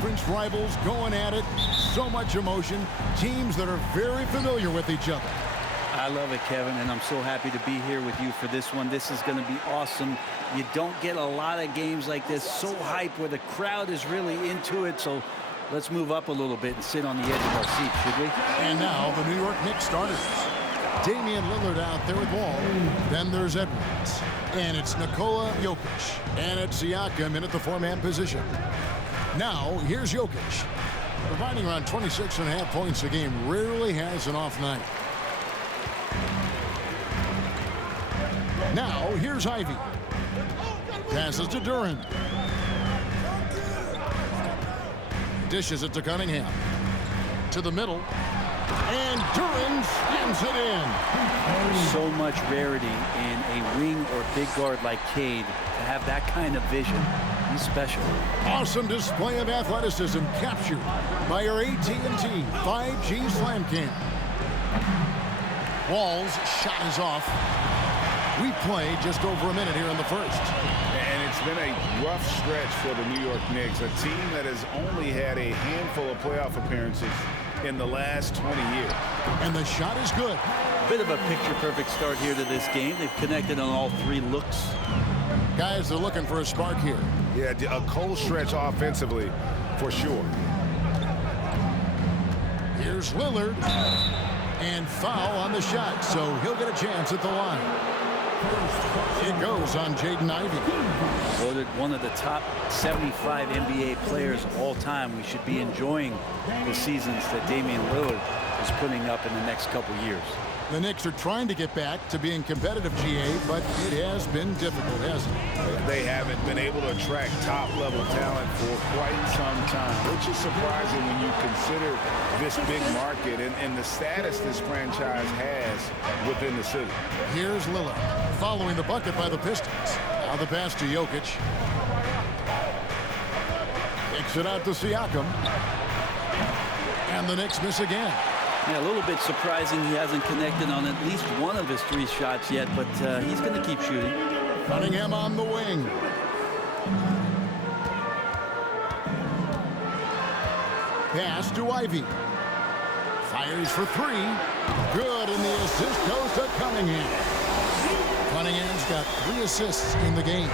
conference rivals going at it. So much emotion. Teams that are very familiar with each other. I love it, Kevin, and I'm so happy to be here with you for this one. This is going to be awesome. You don't get a lot of games like this, so hype, where the crowd is really into it. So let's move up a little bit and sit on the edge of our seat, should we? And now the New York Knicks starters. Damian Lillard out there with Wall. Then there's Edwards. And it's Nikola Jokic. And it's Siakam in at the four-man position. Now, here's Jokic. Providing around 26.5 points a game, rarely has an off night. Now, here's Ivy. Passes to Duran. Dishes it to Cunningham. To the middle. And Duran slams it in. So much rarity in a wing or big guard like Cade to have that kind of vision. He's special. Awesome display of athleticism captured by our AT&T 5G Slam Cam. Wall's shot is off. We play just over a minute here in the first. And it's been a rough stretch for the New York Knicks, a team that has only had a handful of playoff appearances in the last 20 years. And the shot is good. Bit of a picture-perfect start here to this game. They've connected on all three looks. Guys are looking for a spark here. Yeah, a cold stretch offensively, for sure. Here's Lillard. And foul on the shot, so he'll get a chance at the line. It goes on Jaden Ivey. Voted one of the top 75 NBA players of all time. We should be enjoying the seasons that Damian Lillard is putting up in the next couple years. The Knicks are trying to get back to being competitive, GA, but it has been difficult, hasn't it? They haven't been able to attract top-level talent for quite some time, which is surprising when you consider this big market and the status this franchise has within the city. Here's Lillard following the bucket by the Pistons. Now the pass to Jokic. Kicks it out to Siakam. And the Knicks miss again. Yeah, a little bit surprising he hasn't connected on at least one of his three shots yet, but he's going to keep shooting. Cunningham on the wing. Pass to Ivy. Fires for three. Good, and the assist goes to Cunningham. Cunningham's got 3 assists in the game.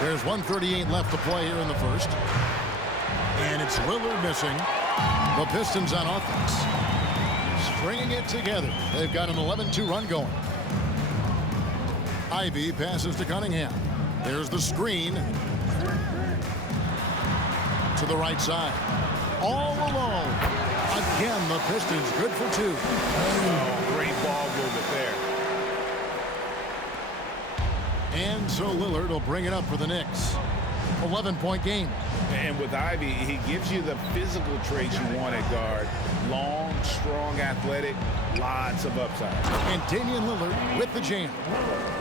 There's 1:38 left to play here in the first. And it's Lillard missing. The Pistons on offense. Stringing it together. They've got an 11-2 run going. Ivy passes to Cunningham. There's the screen. To the right side. All alone. Again, the Pistons good for 2. Oh, great ball movement there. And so Lillard will bring it up for the Knicks. 11-point game. And with Ivy, he gives you the physical traits you want at guard. Long, strong, athletic, lots of upside. And Damian Lillard with the jam.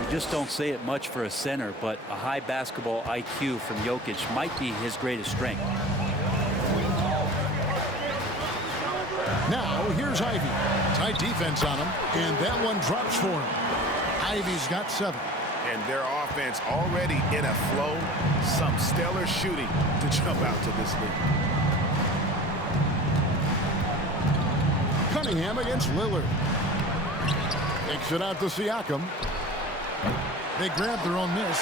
We just don't say it much for a center, but a high basketball IQ from Jokic might be his greatest strength. Now, here's Ivy. Tight defense on him, and that one drops for him. Ivy's got 7. And their offense already in a flow. Some stellar shooting to jump out to this lead. Cunningham against Lillard. Takes it out to Siakam. They grab their own miss.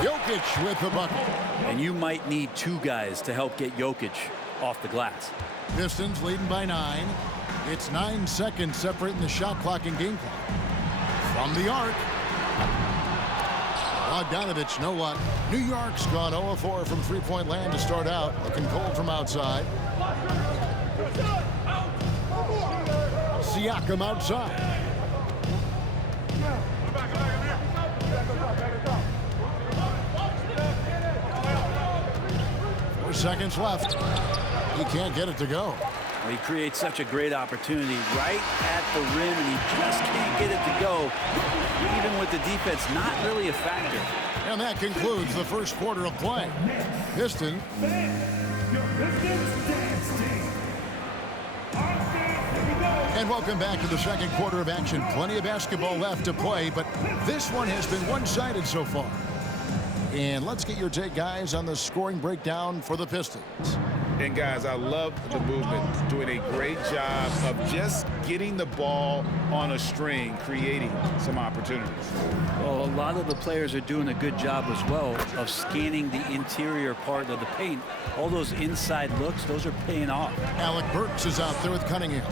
Jokic with the bucket. And you might need 2 guys to help get Jokic off the glass. Pistons leading by 9. It's 9 seconds separating the shot clock and game clock. From the arc. Bogdanovich, no luck. New York's gone 0-4 from three-point land to start out. Looking cold from outside. Siakam outside. Four seconds left. He can't get it to go. Well, he creates such a great opportunity right at the rim, and he just can't get it to go. Even with the defense not really a factor. And that concludes the first quarter of play. Pistons. And welcome back to the second quarter of action. Plenty of basketball left to play, but this one has been one-sided so far. And let's get your take, guys, on the scoring breakdown for the Pistons. And, guys, I love the movement, doing a great job of just getting the ball on a string, creating some opportunities. Well, a lot of the players are doing a good job as well of scanning the interior part of the paint. All those inside looks, those are paying off. Alec Burks is out there with Cunningham.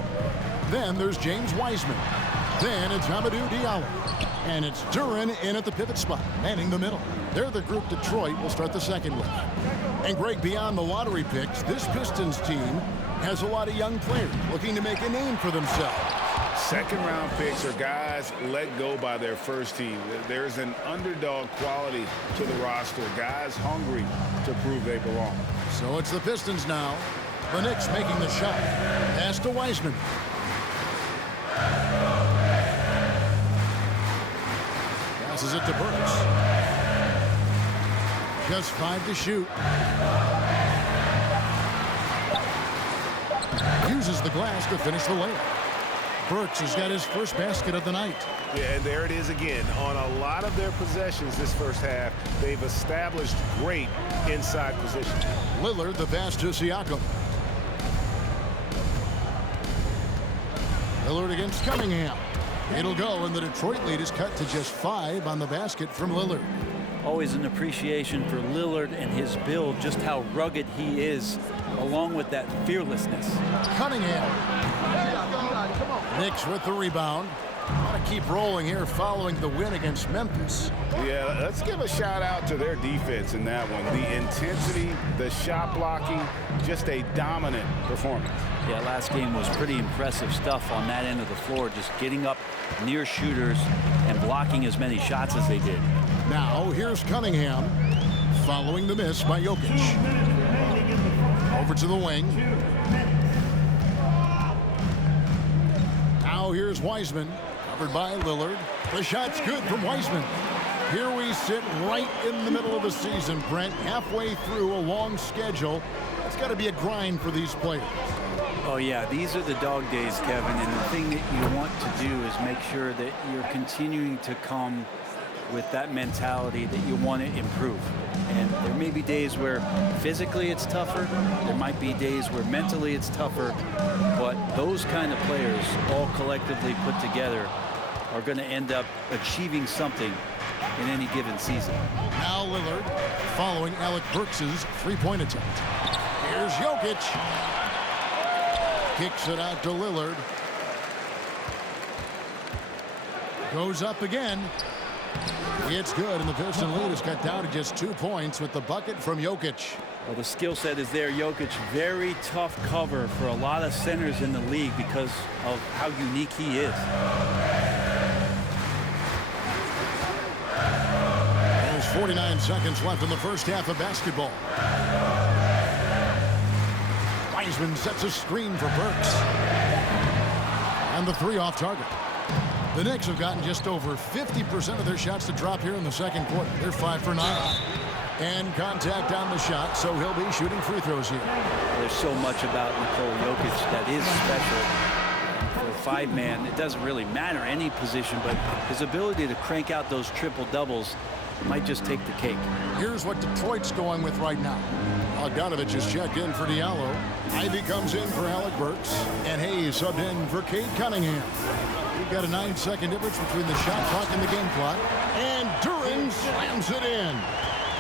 Then there's James Wiseman. Then it's Amadou Diallo. And it's Duren in at the pivot spot, manning the middle. They're the group Detroit will start the second with. And Greg, beyond the lottery picks, this Pistons team has a lot of young players looking to make a name for themselves. Second-round picks are guys let go by their first team. There's an underdog quality to the roster, guys hungry to prove they belong. So it's the Pistons now. The Knicks making the shot. Pass to Wiseman. Passes it to Burks. Just 5 to shoot. Uses the glass to finish the layup. Burks has got his first basket of the night. Yeah, and there it is again. On a lot of their possessions this first half, they've established great inside position. Lillard, the pass to Siakam. Lillard against Cunningham. It'll go, and the Detroit lead is cut to just 5 on the basket from Lillard. Always an appreciation for Lillard and his build, just how rugged he is, along with that fearlessness. Cunningham. Knicks with the rebound. Got to keep rolling here following the win against Memphis. Yeah, let's give a shout out to their defense in that one. The intensity, the shot blocking, just a dominant performance. Yeah, last game was pretty impressive stuff on that end of the floor, just getting up near shooters and blocking as many shots as they did. Now here's Cunningham following the miss by Jokic. Over to the wing. Now here's Wiseman, covered by Lillard. The shot's good from Wiseman. Here we sit right in the middle of the season, Brent, halfway through a long schedule. It's got to be a grind for these players. Oh, yeah, these are the dog days, Kevin, and the thing that you want to do is make sure that you're continuing to come with that mentality that you want to improve. And there may be days where physically it's tougher. There might be days where mentally it's tougher. But those kind of players all collectively put together are going to end up achieving something in any given season. Now Lillard following Alec Burks' three-point attempt. Here's Jokic. Kicks it out to Lillard. Goes up again. It's good, and the Piston lead is cut down to just 2 points with the bucket from Jokic. Well, the skill set is there. Jokic, very tough cover for a lot of centers in the league because of how unique he is. There's 49 seconds left in the first half of basketball. Wiseman sets a screen for Burks. And the three off target. The Knicks have gotten just over 50% of their shots to drop here in the second quarter. They're 5 for 9. And contact on the shot, so he'll be shooting free throws here. There's so much about Nikola Jokic that is special. For a five-man, it doesn't really matter any position, but his ability to crank out those triple-doubles might just take the cake. Here's what Detroit's going with right now. Bogdanovich is checked in for Diallo. Ivy comes in for Alec Burks. And Hayes subbed in for Cade Cunningham. We've got a 9-second difference between the shot clock and the game clock. And Duren slams it in.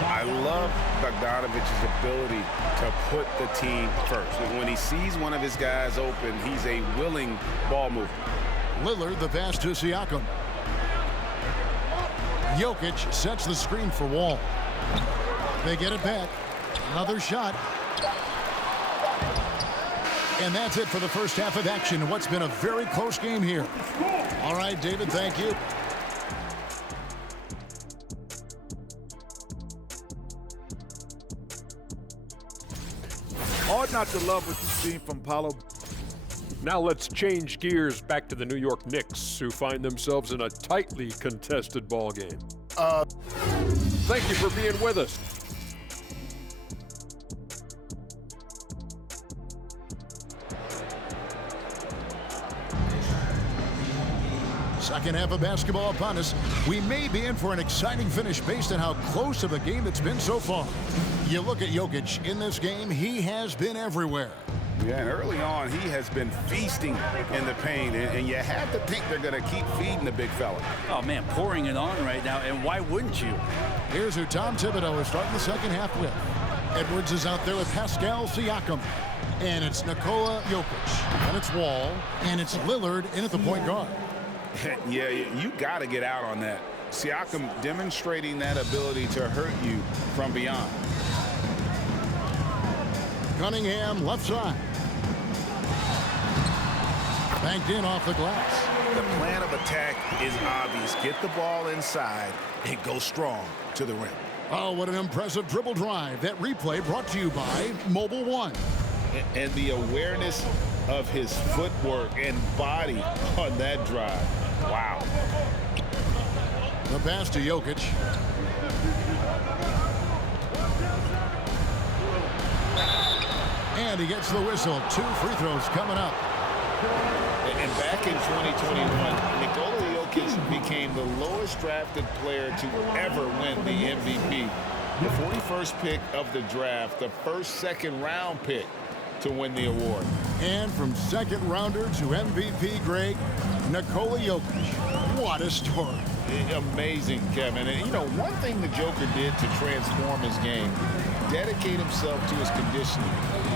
I love Bogdanovich's ability to put the team first. When he sees one of his guys open, he's a willing ball mover. Lillard, the pass to Siakam. Jokic sets the screen for Wall. They get it back. Another shot. And that's it for the first half of action. What's been a very close game here. All right, David, thank you. Hard not to love what you've seen from Paolo. Now let's change gears back to the New York Knicks, who find themselves in a tightly contested ball game. Thank you for being with us. Second half of basketball upon us. We may be in for an exciting finish based on how close of a game it's been so far. You look at Jokic in this game, he has been everywhere. Yeah, and early on, he has been feasting in the paint, and you have to think they're going to keep feeding the big fella. Oh, man, pouring it on right now, and why wouldn't you? Here's who Tom Thibodeau is starting the second half with. Edwards is out there with Pascal Siakam. And it's Nikola Jokic. And it's Wall. And it's Lillard in at the point guard. Yeah, you got to get out on that. Siakam demonstrating that ability to hurt you from beyond. Cunningham left side. Banked in off the glass. The plan of attack is obvious. Get the ball inside and go strong to the rim. Oh, what an impressive dribble drive. That replay brought to you by Mobile One. And the awareness of his footwork and body on that drive. Wow. The pass to Jokic. And he gets the whistle. 2 free throws coming up. And back in 2021, Nikola Jokic became the lowest drafted player to ever win the MVP. The 41st pick of the draft, the first second-round pick to win the award. And from second rounder to MVP, Greg, Nikola Jokic. What a story. Amazing, Kevin. And, you know, one thing the Joker did to transform his game, dedicate himself to his conditioning.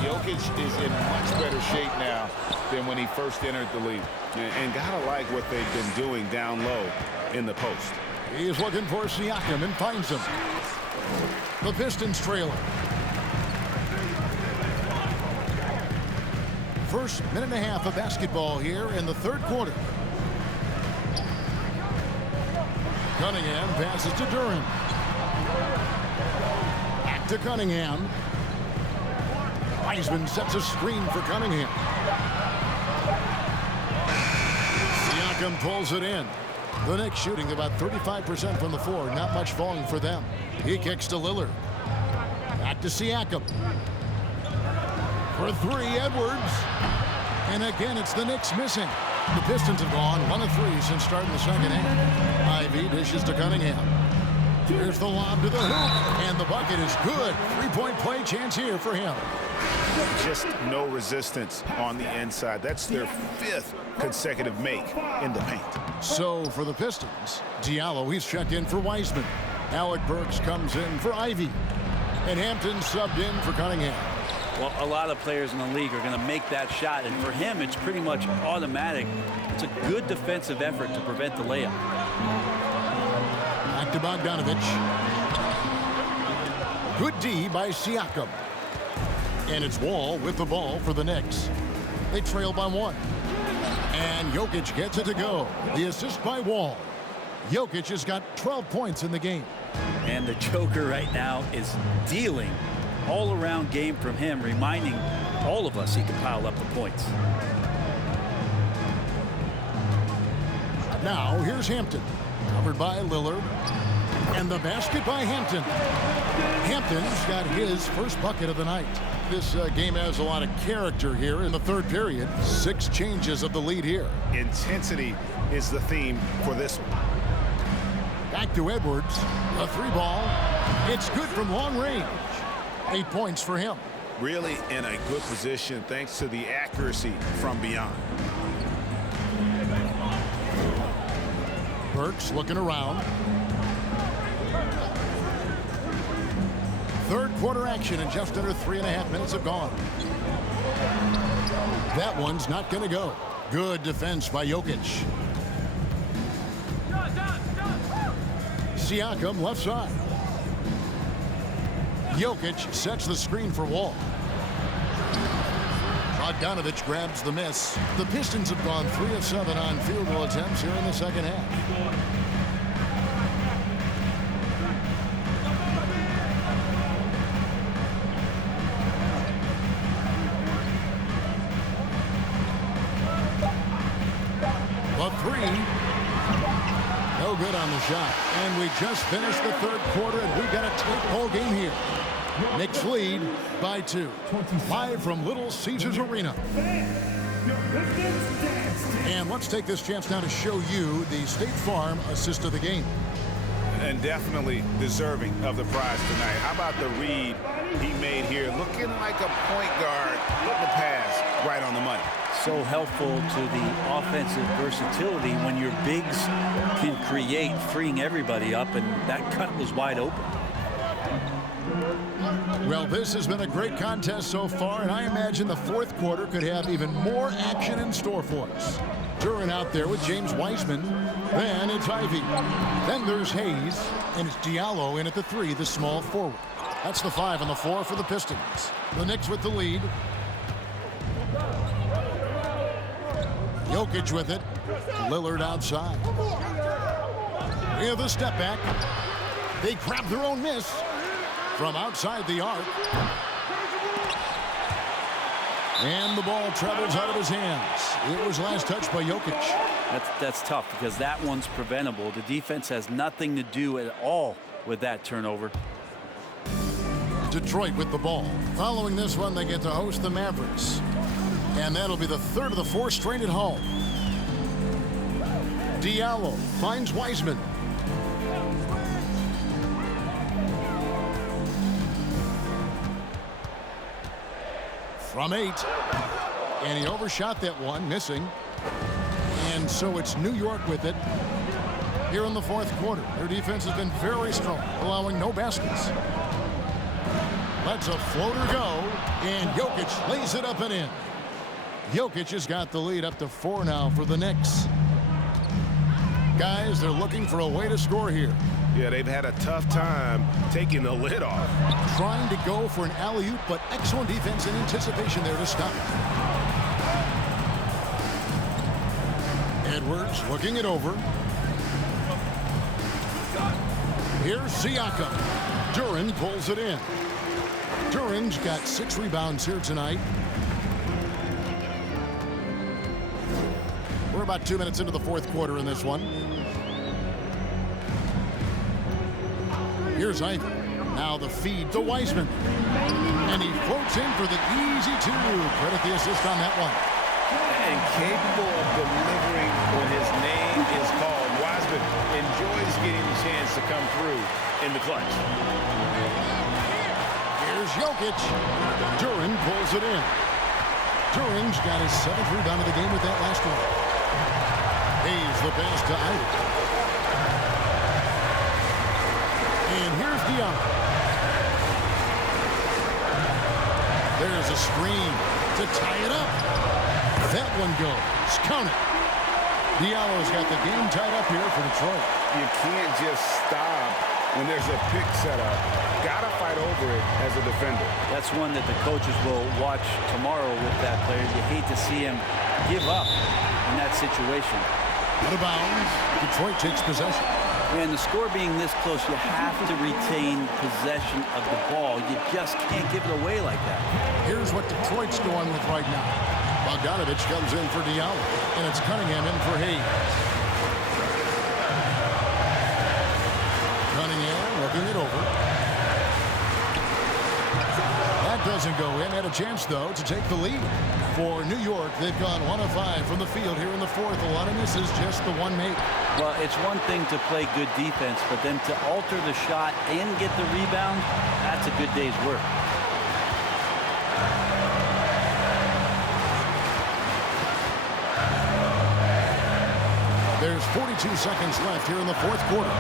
Jokic is in much better shape now than when he first entered the league. And gotta like what they've been doing down low in the post. He's looking for Siakam and finds him. The Pistons trailer. First minute and a half of basketball here in the third quarter. Cunningham passes to Durant. Back to Cunningham. Wiseman sets a screen for Cunningham. Siakam pulls it in. The Knicks shooting about 35% from the floor. Not much falling for them. He kicks to Lillard. Back to Siakam. For 3, Edwards. And again, it's the Knicks missing. The Pistons have gone 1 of 3 since starting the second half. Ivy dishes to Cunningham. Here's the lob to the hoop. And the bucket is good. 3-point play chance here for him. Just no resistance on the inside. That's their 5th consecutive make in the paint. So for the Pistons, Diallo, he's checked in for Wiseman. Alec Burks comes in for Ivy. And Hampton subbed in for Cunningham. Well, a lot of players in the league are going to make that shot, and for him, it's pretty much automatic. It's a good defensive effort to prevent the layup. Back to Bogdanovich. Good D by Siakam. And it's Wall with the ball for the Knicks. They trail by 1. And Jokic gets it to go. The assist by Wall. Jokic has got 12 points in the game. And the Joker right now is dealing all-around game from him, reminding all of us he can pile up the points. Now, here's Hampton. Covered by Lillard. And the basket by Hampton. Hampton's got his first bucket of the night. This game has a lot of character here in the third period. 6 changes of the lead here. Intensity is the theme for this one. Back to Edwards. A 3-ball. It's good from long range. 8 points for him. Really in a good position thanks to the accuracy from beyond. Burks looking around. Third quarter action and just under 3.5 minutes have gone. That one's not going to go. Good defense by Jokic. Siakam left side. Jokic sets the screen for Wall. Bogdanovich grabs the miss. The Pistons have gone 3 of 7 on field goal attempts here in the second half. A 3. No good on the shot. And we just finished the third quarter, and we've got a tight ball game here. Knicks lead by 2. Live from Little Caesars Arena. And let's take this chance now to show you the State Farm assist of the game. And definitely deserving of the prize tonight. How about the read he made here? Looking like a point guard, putting the pass right on the money. So helpful to the offensive versatility when your bigs can create, freeing everybody up, and that cut was wide open. Well, this has been a great contest so far, and I imagine the fourth quarter could have even more action in store for us. Duran out there with James Wiseman. Then it's Ivy. Then there's Hayes, and it's Diallo in at the 3, the small forward. That's the 5 and the 4 for the Pistons. The Knicks with the lead. Jokic with it. Lillard outside. We have a step back. They grab their own miss from outside the arc. And the ball travels out of his hands. It was last touched by Jokic. That's tough because that one's preventable. The defense has nothing to do at all with that turnover. Detroit with the ball. Following this one, they get to host the Mavericks. And that'll be the third of the 4 straight at home. Diallo finds Wiseman. From 8. And he overshot that one, missing. And so it's New York with it here in the fourth quarter. Their defense has been very strong, allowing no baskets. Lets a floater go, and Jokic lays it up and in. Jokic has got the lead up to 4 now for the Knicks. Guys, they're looking for a way to score here. Yeah, they've had a tough time taking the lid off. Trying to go for an alley-oop, but excellent defense and anticipation there to stop it. Edwards looking it over. Here's Siakam. Duran pulls it in. Duran's got 6 rebounds here tonight. We're about 2 minutes into the fourth quarter in this one. Here's Ivy. Now the feed to Wiseman. And he floats in for the easy 2. Credit the assist on that one. And capable of delivering when his name is called. Wiseman enjoys getting the chance to come through in the clutch. Here's Jokic. Duran pulls it in. Duran's got his 7th rebound of the game with that last one. Hayes the pass to Ivy. And here's Diallo. There's a screen to tie it up. That one goes. Count it. Diallo's got the game tied up here for Detroit. You can't just stop when there's a pick set up. Gotta fight over it as a defender. That's one that the coaches will watch tomorrow with that player. You hate to see him give up in that situation. Out of bounds. Detroit takes possession. And the score being this close, you have to retain possession of the ball. You just can't give it away like that. Here's what Detroit's going with right now. Bogdanovich comes in for Diallo, and it's Cunningham in for Hayes. Cunningham looking it over. That doesn't go in. Had a chance, though, to take the lead. For New York, they've gone 1 of 5 from the field here in the fourth. A lot of misses, just the one made. Well, it's one thing to play good defense, but then to alter the shot and get the rebound, that's a good day's work. There's 42 seconds left here in the fourth quarter.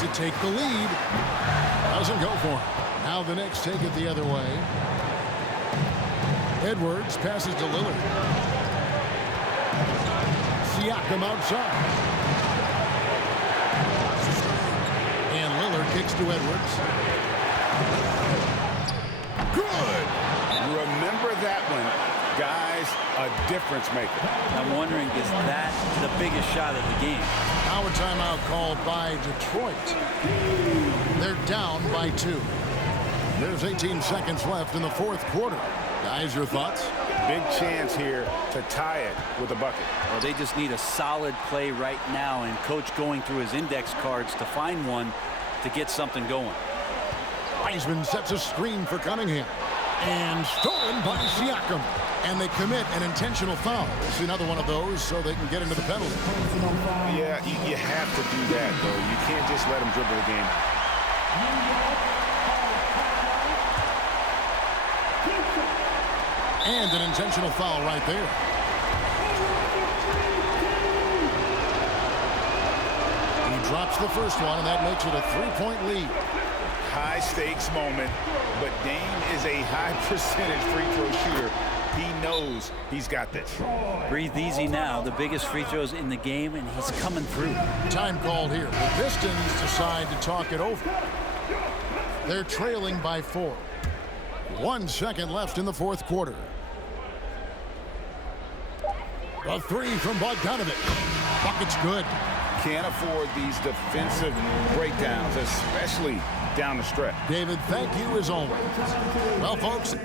To take the lead. Doesn't go for it. Now the Knicks take it the other way. Edwards passes to Lillard. Siakam outside. And Lillard kicks to Edwards. Good! Remember that one. Guys, a difference maker. I'm wondering, is that the biggest shot of the game? Now a timeout called by Detroit. They're down by 2. There's 18 seconds left in the fourth quarter. Guys, your thoughts? Big chance here to tie it with a bucket. Well, they just need a solid play right now, and coach going through his index cards to find one to get something going. Wiseman sets a screen for Cunningham. And stolen by Siakam. And they commit an intentional foul. It's another one of those so they can get into the penalty. Yeah, you have to do that, though. You can't just let them dribble the game. And an intentional foul right there. He drops the first one, and that makes it a 3-point lead. High-stakes moment, but Dame is a high-percentage free throw shooter. He knows he's got this. Breathe easy now. The biggest free throws in the game, and he's coming through. Time called here. The Pistons decide to talk it over. They're trailing by 4. 1 second left in the fourth quarter. A three from Bogdanovic. Bucket's good. Can't afford these defensive breakdowns, especially down the stretch. David, thank you as always. Well, folks.